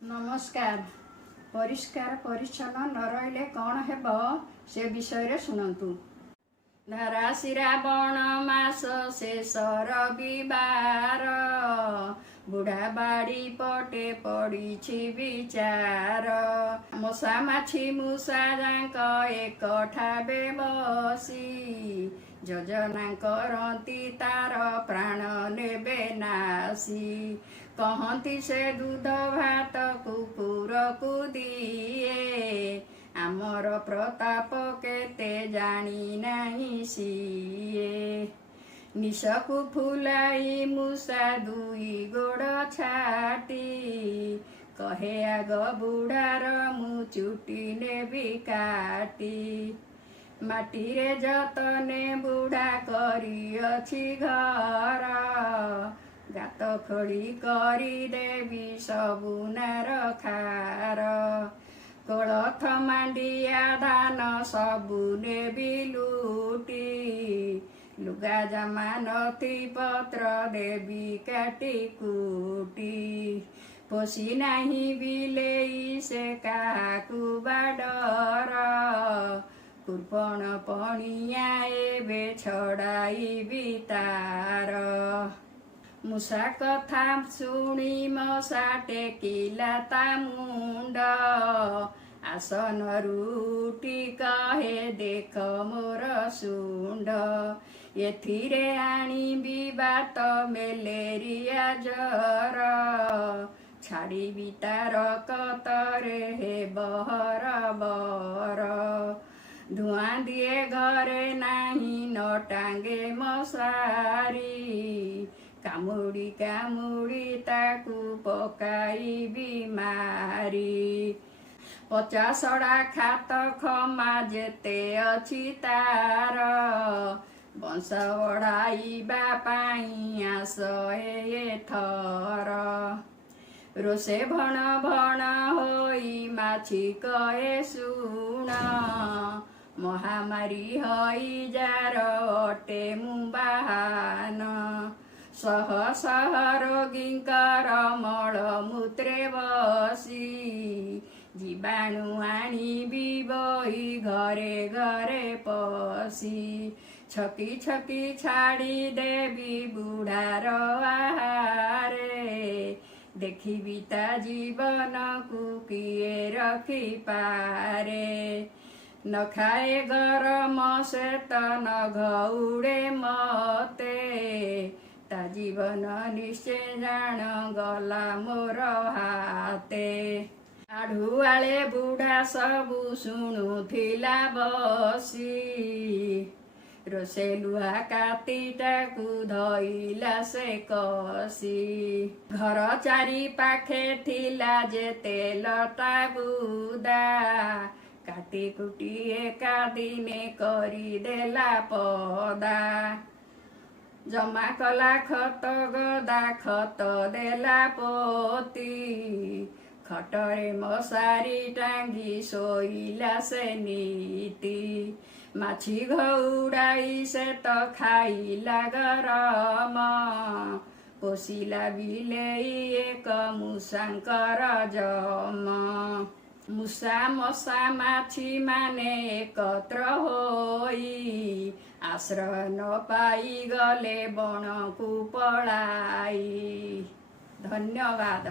नमस्कार। परिष्कार परिच्छन्न न रहिले कौन हेब से विषय शुणु। धारा श्रावण मास शेष रविवार बुढ़ा बाड़ी पटे पड़ी विचार मशा माछी मूषा जाक एक ठावे बसी योजना करती तार प्राण नेबे नासी कहती से दूध भात कुकुर को दिए आमर प्रताप केते जानी नहीं सीए निशकु फुलाई मूषा दुई गोड़ छाटी कहे आग बुढ़ार मु चुटी नेबी काटी माटीरे जतने बुढ़ा करिअछि घर गात खोली करी देवी सबुनार खार कोलथ मांडिया धान सबु नेबी लुटी लुगा जमा नथी पत्र देवी काटी कुटी पोसी नाही बिलेई से काहाकु बाडर कुर्पण पणिया एबे छड़ाई बितार मूषा कथा शुणी मशा टेकिला ता मुंड आसन रुटी कहे देख मोर सुंड एथिरे आनिबी बात मेलेरिया जर छाड़िबी तार कतरे हे बहर बर धुआं दिए घरे नाही न टांगे मशारी कामुड़ी कामुड़ी ताकू पकाइबी मारी 50 खात खमा जेते अछि तार वंश बढ़ाइबा पाई आस एथर रोसे भण भण होई माछी कहे शुण महामारी हई जार अटे मुबाहान सह सह रोगींकर मल मूत्रे बसी जीवाणु आनिबी बही घरे घरे पसी छकी छकी छाड़ी देवी बुढ़ार आहारे देखिबी ता जीवन को किए रखी पारे न खाए गरम से न घौड़े मते ता जीवन निश्चय जान गला मोर हाते आढ़ुआले बुढ़ा सबु शुणुथिला बसी रोसे लुहा कातीटाकू धइला से कसी घर चारि पाखे थिला जेते लता बुदा काटी कुटी एका दिने करी देला पदा जमा कला खत गदा खत देला पोती खटरे मशारी टांगी सोइला से नीति माछी घौड़ाई से तो खाइला गरम पोसिला बिलेई एक मूषांकर जम मूषा मशा माछी माने एकत्र होई आश्रय न पाई गले बण को पलाई। धन्यवाद।